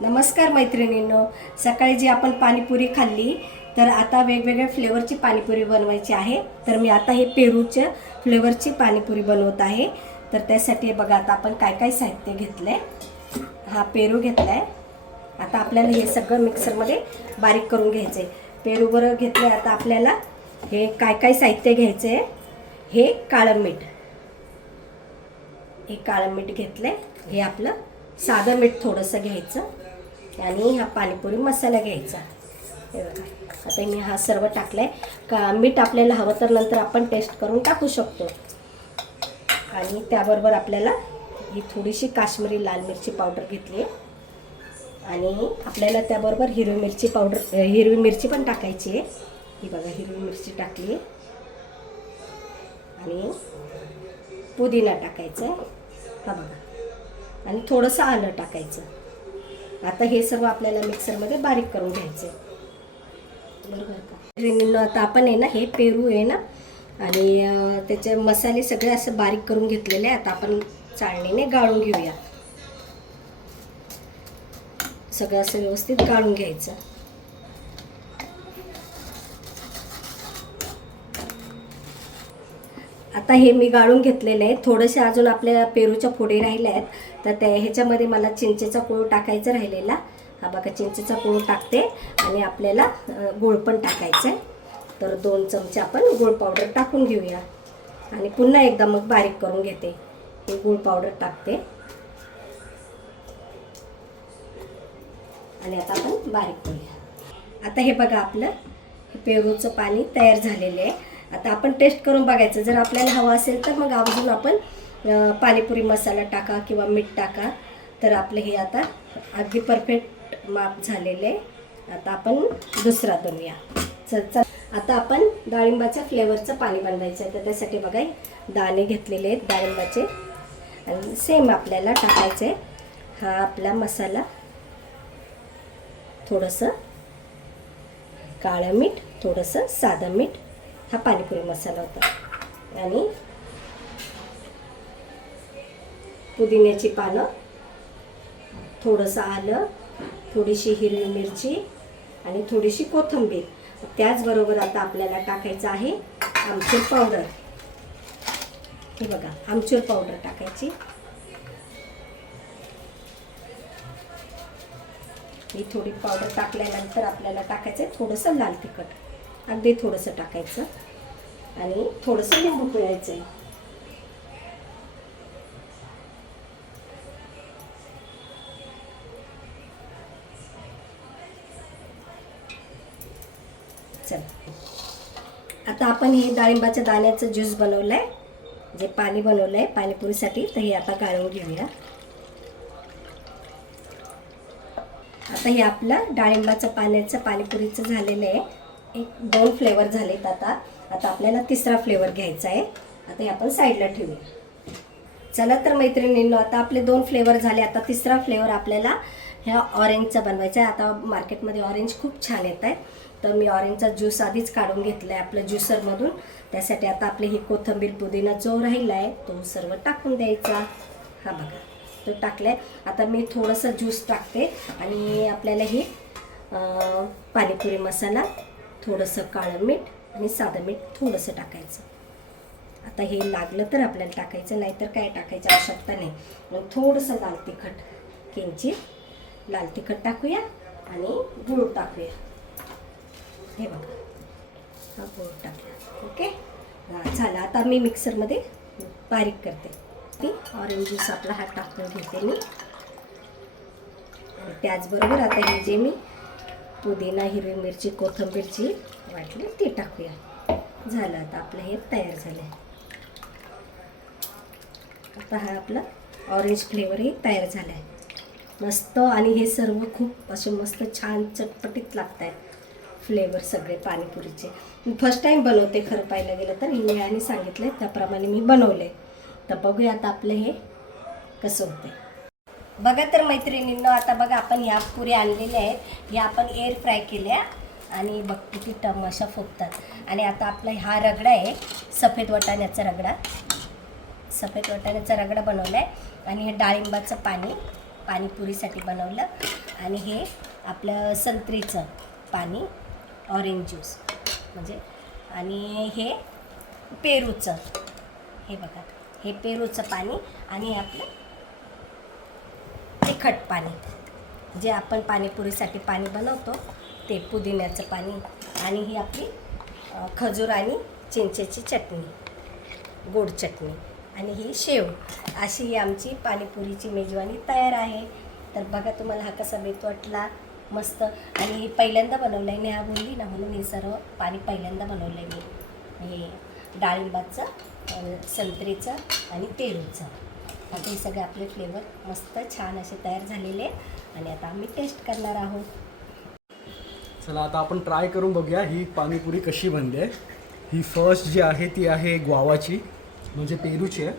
नमस्कार मैत्रिणींनो, सकाळी जी आपण पाणीपुरी खाल्ली तर आता वेगवेगळ्या फ्लेवरची पाणीपुरी बनवायची आहे. तर मी आता हे पेरूच्या फ्लेवरची पाणीपुरी बनवत आहे. तर त्यासाठी बघा आता आपण काय काय साहित्य घेतलंय. हा पेरू घेतलाय. आता आपल्याला हे सगळं मिक्सरमध्ये बारीक करून घ्यायचं आहे. पेरू बरं घेतलंय. आता आपल्याला हे काय काय साहित्य घ्यायचं आहे. हे काळं मीठ, हे काळं मीठ घेतलंय. हे आपलं साधं मीठ थोडंसं घ्यायचं आणि हा पाणीपुरी मसाला घ्यायचा. हे बघा आता मी हा सर्व टाकलाय. का मीठ आपल्याला हवं तर नंतर आपण टेस्ट करून टाकू शकतो. आणि त्याबरोबर आपल्याला ही थोडीशी काश्मीरी लाल मिरची पावडर घेतली आणि आपल्याला त्याबरोबर हिरवी मिरची पण टाकायची आहे. ही बघा हिरवी मिरची टाकली आणि पुदिना टाकायचा हा बघा आणि थोडंसं आलं टाकायचं. आता हे सर्व आपल्याला मिक्सरमध्ये बारीक करून घ्यायचं बरोबर का. आता आपण आहे ना हे पेरू आहे ना आणि त्याचे मसाले सगळे असं बारीक करून घेतलेले आहे. आता आपण चाळणीने गाळून घेऊया. सगळं असं व्यवस्थित गाळून घ्यायचं. आता हे मी गाळून घेतलेले आहे. थोडेसे अजून आपल्या पेरूच्या फोडी राहिल्या आहेत. तर त्या ह्याच्यामध्ये मला चिंचेचा कोळ टाकायचा राहिलेला. हा बघा चिंचेचा कोळ टाकते आणि आपल्याला गूळ पण टाकायचं आहे. तर 2 चमचे आपण गूळ पावडर टाकून घेऊया आणि पुन्हा एकदा मग बारीक करून घेते. हे गूळ पावडर टाकते आणि आता आपण बारीक करूया. आता हे बघा आपलं हे पेरूचं पाणी तयार झालेलं आहे. आता आपण टेस्ट करून बघायचं. जर आपल्याला हवं असेल तर मग अजून आपण पाणीपुरी मसाला टाका किंवा मीठ टाका. तर आपलं हे आता अगदी परफेक्ट माप झालेलं आहे. आता आपण दुसरा बनवूया. चल आता आपण डाळिंबाच्या फ्लेवरचं पाणी बनवायचं आहे. तर त्यासाठी बघा दाणे घेतलेले आहेत डाळिंबाचे आणि सेम आपल्याला टाकायचं आहे. हा आपला मसाला, थोडंसं काळं मीठ, थोडंसं साधं मीठ, हा पाणीपुरी मसाला होता आणि पुदिन्याची पानं, थोडंसं आलं, थोडीशी हिरवी मिरची आणि थोडीशी कोथिंबीर. त्याचबरोबर आता आपल्याला टाकायचं आहे आमचूर पावडर. हे बघा आमचूर पावडर टाकायची. ही थोडी पावडर टाकल्यानंतर आपल्याला टाकायचं आहे थोडंसं लाल तिखट, अगदी थोडंसं टाकायचं आणि थोडंसं लिंबू पिळायचं आहे. चल आता आपण हे डाळिंबाच्या दाण्याचं ज्यूस बनवलं आहे, जे पाणी बनवलं आहे पाणीपुरीसाठी. तर हे आता गाळून घेऊया. आता हे आपलं डाळिंबाचं पाण्याचं पाणीपुरीचं झालेलं आहे. 1-2 फ्लेवर झालेत. आता आपल्याला तिसरा फ्लेवर घ्यायचा आहे. आता हे आपण साईडला ठेवूया. चला तर मैत्रिणींनो, आता आपले 2 फ्लेवर झाले. आता तिसरा फ्लेवर आपल्याला ह्या ऑरेंजचा बनवायचा आहे. आता मार्केटमध्ये ऑरेंज खूप छान येत आहेत. तर मी ऑरेंजचा ज्यूस आधीच काढून घेतला आहे आपल्या ज्युसरमधून. त्यासाठी आता आपली ही कोथिंबीर पुदिना जो राहिला आहे तो सर्व टाकून द्यायचा. हा बघा तो टाकला आहे. आता मी थोडंसं ज्यूस टाकते आणि आपल्याला ही पाणीपुरी मसाला, थोडंसं काळं मीठ आणि साधं मीठ थोडंसं टाकायचं. आता हे लागलं तर आपल्याला टाकायचं, नाहीतर काय टाकायची आवश्यकता नाही. मग थोडंसं लाल तिखट, किंचित लाल तिखट टाकूया आणि गूळ टाकूया. हे बघा हा गूळ टाकला. ओके झालं. आता मी मिक्सरमध्ये बारीक करते. ती ऑरेंज ज्यूस आपला हा टाकून घेते मी. त्याचबरोबर आता हे जे मी पुदिना, हिरवी मिरची, कोथिंबीरची वाटली ती टाकूया. झालं आता आपलं हे तयार झालं. आता हा आपला ऑरेंज फ्लेवरही तयार झाला आहे मस्त. आणि हे सर्व खूप असे मस्त छान चटपटीत लागत आहेत फ्लेवर सगळे पाणीपुरीचे. मी फर्स्ट टाईम बनवते खरं पाहायला गेलं तर. हिने सांगितले त्याप्रमाणे मी बनवले. तर बघूया आता आपलं हे कसं होते. बघा तर मैत्रिणींनो, आता बघा आपण ह्या पुऱ्या आणलेल्या आहेत. ह्या आपण एअर फ्राय केल्या आणि बघ किती टम अशा फुगतात. आणि आता आपला हा रगडा आहे, सफेद वाटाण्याचा रगडा बनवला आहे. आणि हे डाळिंबाचं पाणी पाणीपुरीसाठी बनवलं. आणि हे आपलं संत्रीचं पाणी, ऑरेंज ज्यूस म्हणजे, आणि हे पेरूचं, हे बघा हे पेरूचं पाणी, आणि आपलं तिखट पाणी जे आपण पाणीपुरीसाठी पाणी बनवतो ते पुदिन्याचं पाणी, आणि ही आपली खजूर आणि चिंचेची चटणी, गोड चटणी, आणि ही शेव. अशी आमची पाणीपुरीची मेजवानी तयार आहे. तर बघा तुम्हाला हा कसा बेत वाटला, मस्त. आणि हे पहिल्यांदा बनवलं आहे, नेहा बोलली ना म्हणून हे सर्व पाणी पहिल्यांदा बनवलं आहे मी. हे डाळिंबाचं, संत्रीचं आणि पेरूचं. आता हे सगळे आपले फ्लेवर मस्त छान असे तयार झालेले आहेत आणि आता आम्ही टेस्ट करणार आहोत. चला आता आपण ट्राय करून बघूया ही पाणीपुरी कशी बनते. ही फर्स्ट जी आहे ती आहे ग्वावाची, म्हणजे पेरूची आहे.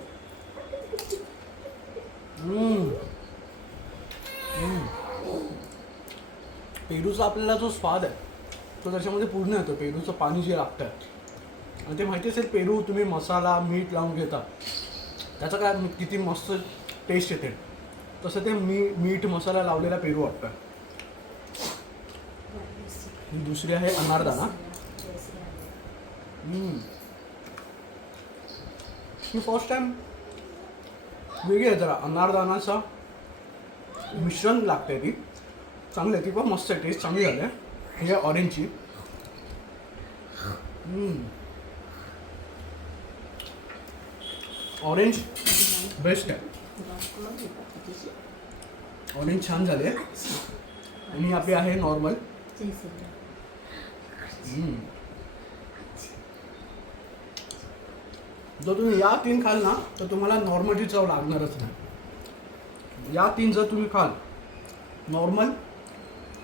पेरूचा आपल्याला जो स्वाद आहे तो त्याच्यामध्ये पूर्ण येतो. पेरूचं पाणी जे लागतं आणि ते माहिती असेल, पेरू तुम्ही मसाला मीठ लावून घेता त्याचा काय किती मस्त टेस्ट येते, तसं ते मीठ मसाला लावलेला पेरू वाटतं. ही दुसरी आहे अनारदाना. ही फर्स्ट टाइम वेगळी आहे, जरा अनारदानाचं मिश्रण लागते, ती चांगली आहे, ती पण मस्त आहे, टेस्ट चांगली झाली आहे. ही आहे ऑरेंजची. ऑरेंज बेस्ट आहे, ऑरेंज छान झाले. आणि आपली आहे नॉर्मल. जर तुम्ही या 3 खाल ना तर तुम्हाला नॉर्मलची चव लागणारच नाही. या 3 जर तुम्ही खाल नॉर्मल,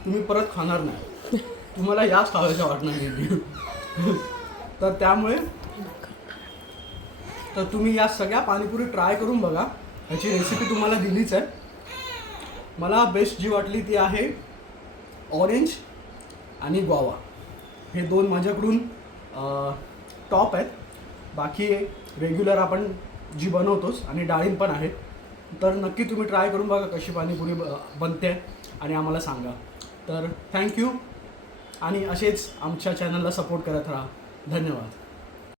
तुम्ही परत खाणार नाही, तुम्हाला याच खाव्याच्या वाटणार नाही. तर त्यामुळे तर तुम्ही या सगळ्या पाणीपुरी ट्राय करून बघा. ह्याची रेसिपी तुम्हाला दिलीच आहे. मला बेस्ट जी वाटली ती आहे ऑरेंज आणि ग्वावा. हे 2 माझ्याकडून टॉप आहेत. बाकी रेग्युलर आपण जी बनवतोच, आणि डाळिंब पण आहे. तर नक्की तुम्ही ट्राय करून बघा कशी पाणीपुरी बनते आणि आम्हाला सांगा. तर थँक्यू, आणि असेच आमच्या चॅनलला सपोर्ट करत राहा. धन्यवाद.